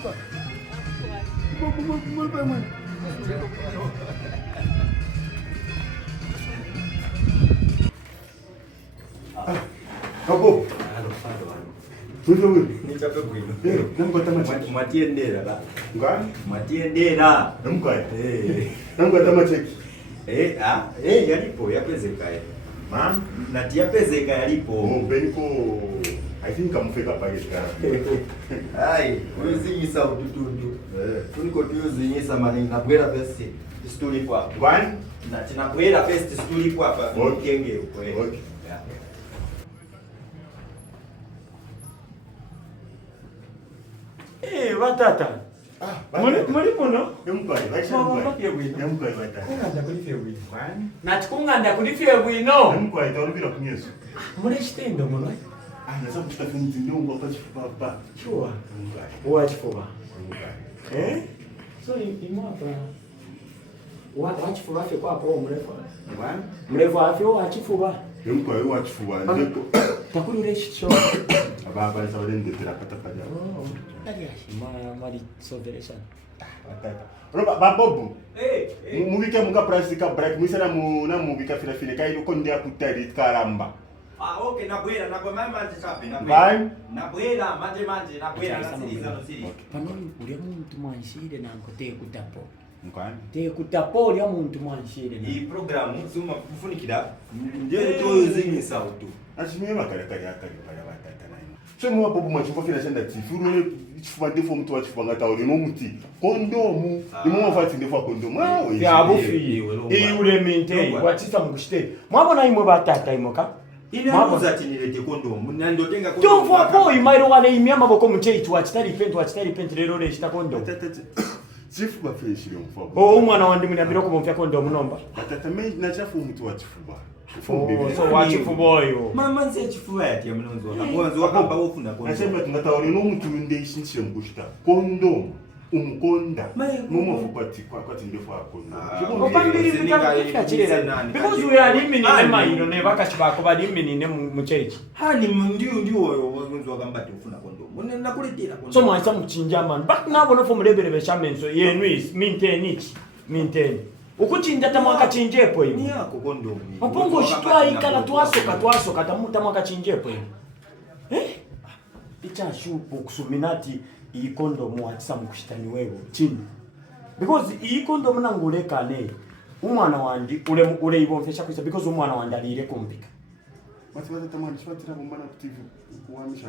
Kapo. Tudo. Nichape kuino. Namkota macheki. Matiendera la. Ngani? Matiendera. Namkaya. Namkota macheki. Yalipo yapezeka. Mam, natia pezeka yalipo. Beniko I think kamfika pale kana. Ai, uzinyisa ututundu. Tuniko tuzinyisa mani nabwera pesi. Story kwa. Kwani? Na tinabwera pesi story kwa hapa. Okay. Okay. Batata. Muri muno? Emkwai, Emkwai batata. Kunganda kuri fye bwino. Kwani? Nati kunganda kuri fye bwino. Emkwai torubira kunyeso. Muri kitendo muno. Nasa kutafunza ndongo kwa chifuba. Chua. Wa chifuba. So imwapa. Wa chifuba fye kwa hapo mrefu. Kwani? Mrefu afyo wa chifuba. Emkwai wa chifuba ndeko. Takuri ule shicho. Ababa sa wende terapata paja. Mali sovereign. Roba babobu. Mubike muka plastika break mwisana na mubika fina kai ko ndia kutari karamba. Okay, nabwera nako mama ntisabe Bye. nabwera manje nabwera nasiriza no siri. Panoni uri muntu mwanshire nanko te kutapo. Mkwani? Te kutapo uri muntu mwanshire na. Iyi program zuma kufunikira nje to zinyisa utu. Ashimye makarakari akari para batata nayo. So mu babobu machufo fina shenda tifuru chifuba ndefo mtu wa chifuba ngata uri no muti. Kondomu. Imo mafati ndefo kondomu. Ya bufi. Ure mente watisa mukushite. Mwabona imwe batata imoka? Inamuza tinilete kondomu nandotenga kondomu. Tumvo apo imairo wale imya maboko mcheitu wachitari penti rero reshita kondomu. Chifuba feshire mfabo. Umwana wandi munabiro ko mfya kondomu nomba. Batata me na chafu mtu wa chifuba. So wachifuba oyo. Mama nze chifuba yati mnonzo. Mwanzo wakamba ofuna kondomu. Nasema tungata uri no mtu ndeshinshye mgushita. Kondomu. Umukonda mumo fupati kwa tindefu akonda opambiri bita chirera because we are limini ne maino ne bakachibako bali limini ne muchechi hani ndio wanzo wakamba tifuna kondo munenda kuletera kondo so mwanza muchinja man but nabo no fomurebere beshamenso yenu is maintain ukuchinja tamwaka chinjepo hivi ni yako kondo mapongo shitwa ikala twasoka tamuta mwaka chinjepo hivi ichashu kusuminati iyi kondomu watisa mukushitani wewe chini because iyi kondomu nangulekane umwana wandi ule ibomfesha kwisa because umwana wandi alire kumpika wati tamani shwatira bomana kutivu kuhamisha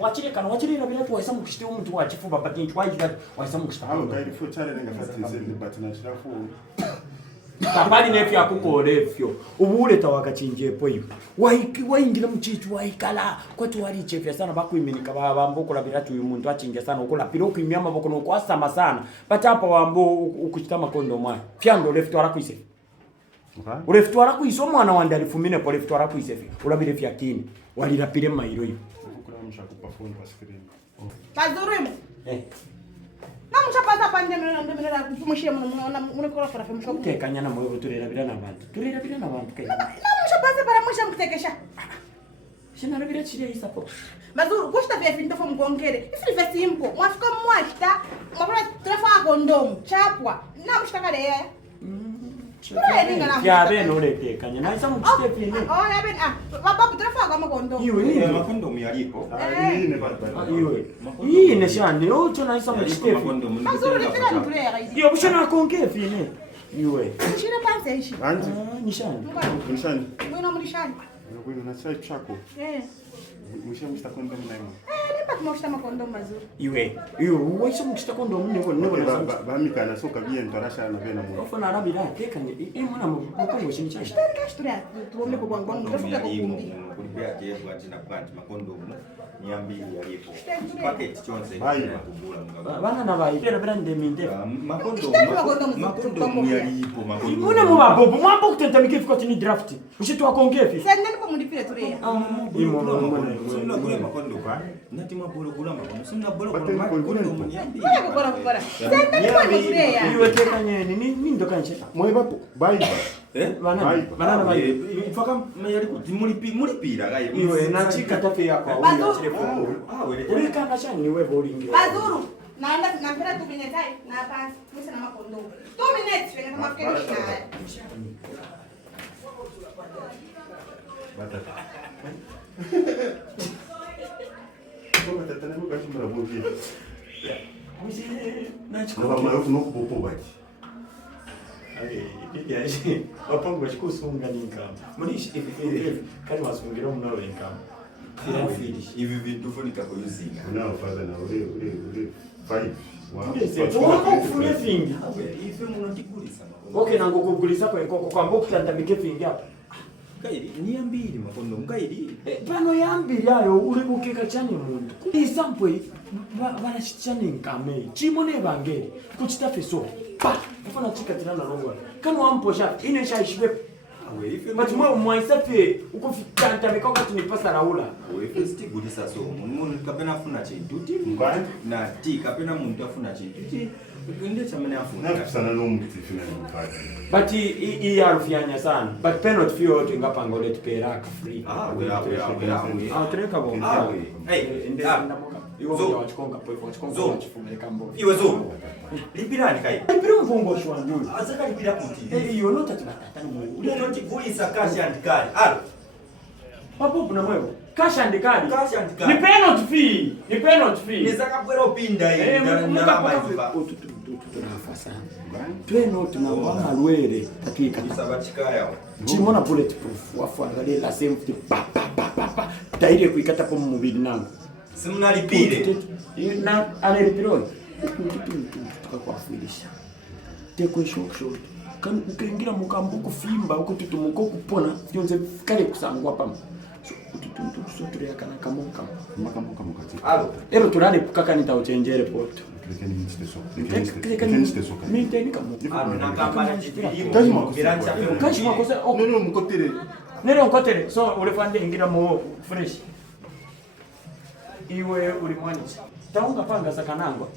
wachireka bilatu waisa mukushite umuntu wachifuba but nti waisa mukushita hawo kairi fo chale nenga fatize but na shirafu kabali nefi akukolefyo ubuleta wakachinjepo hivi waingira muchichu waikala kwatu wali chefya sana bakuiminika bambokola bilatu uyu muntu achinja sana ukola piroku imyama boko no kwasama sana patapa wambo ukuchita makondo mwa fyando left wala kuise uleft wala kuise omwana wandi alifumine po left wala kuise ulabire fya kini walirapire mairo hivi ukula mshakupa phone kwa screen Bazurimu namuchapata panje mena kumushia munekora fara femusho kutekanya na moyo turera bila na bantu kai namuchapata para musha mutekesha shina rabira chiri isapo Bazuru kushita vya finto fo mkongere ifili vya simpo mwafika mwashita mwapana trafa kondomu chapwa namushitaka leya ya beno letekanya na isa mukite fine ya ben baba trafa kama kondomu iwe makondomu yalipo iyi ne shande ocho na isa mukite fine Bazuru lifika nitulea hizi iyo bushana konke fine iwe chine panze ishi anje nishande mwino mulishani ngwino na sai chako Mwisha mshita kondomu na imo. Nipa kumashita makondomu mazuri. Iwe waisha mshita kondomu nebo bamikana soka bien torasha na bena mu. Ofona arabira tekanye imuna mu kongo shinicha. Kashtura tuombe kwa bwangu mtafuta kukumbi. Kulibia je bwati na bwati makondomu 200 yalipo. Packet chonse kugula mgaba. Bana na bai pero brande minde. Makondomu yalipo makondomu. Imuna mu babobu mwambo kutenta mikifiko tini draft. Ushitwa kongefi. Sasa ndipo mulipia turea. Sina kule makondo kwa nati mabolo kula makondo sina bolo kwa makondo nyambi kukora sasa ndipo turea iwe tekanye ni ndo kanche mwe bapo bai bana bai ifaka mayali kuti mulipira gaye iwe na chika tafe yako Bazuru ule kanga chani ni wewe bolingi Bazuru Naenda nampera 2 minutes hai na pasi. Mimi na makondo. 2 minutes venga kama fikeni shina. Batata. Como tá tendo lugar de maravilha. Nova maior não popo bate. Aí, wapangu wachikusunga ninkama. Manishi hivi kani wasungira mnao inkama. Hivi vitu funika kuyuzinga. Não, faz não, ule vai. Ufune fingi. Hivi mnandikulisa. Okay, nango kugulisa kwa nkoko kwa mboku tandamike fingi hapa. Kairi ni ambiri makondo mkairi. Pano yambiri ayo uri bukeka cyane muntu. Isampo barashitsane nkame. Chimone bangere kuchita feso. Pa, kufana chikatirana rongo. Kano wamposha ine shaishwe. Awe hivi Matumwe mwaisafye ukufitanta mikoka tunipasa raula. awe hivi stigulisa so. Mungu kapena funa chintuti. Mkwani? Na ti kapena muntu afuna chintuti. Ndio chamene afuna. Na kusana no mti fina mkwani. But i arufyanya sana. But penalty fee yote ngapanga let peraka free. We. Tureka bo. Hey, ndamoka. Iwo Zo. mja wachikonga poifo wachikonga Zo. wachifumeka mbo. iwe zo. Lipirani kai. Ibiro mvongo shwanjuli. Azaka lipira kuti. Iyo nota tunatatani mu. Ulito tigulisa kashi andikali. Alo. Papo kuna mwewe. Cash and card. Cash and card. Ni penalty fee. Ni penalty fee. Nizaka bwera upinda hii. Tunafa sana. Penalty na mama lwere takika. Isabachikaya. Chimona bulletproof. Wafu angalie la safety. Pa pa pa pa pa. Taire kuikata po mubili nangu. Simnalipire. Na alipironi. Tukakuafilisha. Tekwe short. Kan ukaingira mukambo kufimba uko tutumuko kupona. Yonze kale kusangwa pam. So tureyakana kamoka Mukati. Alo. ero turane kaka nitauchenjere poto Lekeni mti so. lekeni so. minteni kamoka Alo nakambala chipili. Kazi makosa. kashi makosa No mukotere. nero nkotere so ulefande ingira mo fresh iwe ulimwani taunga panga sakanangwa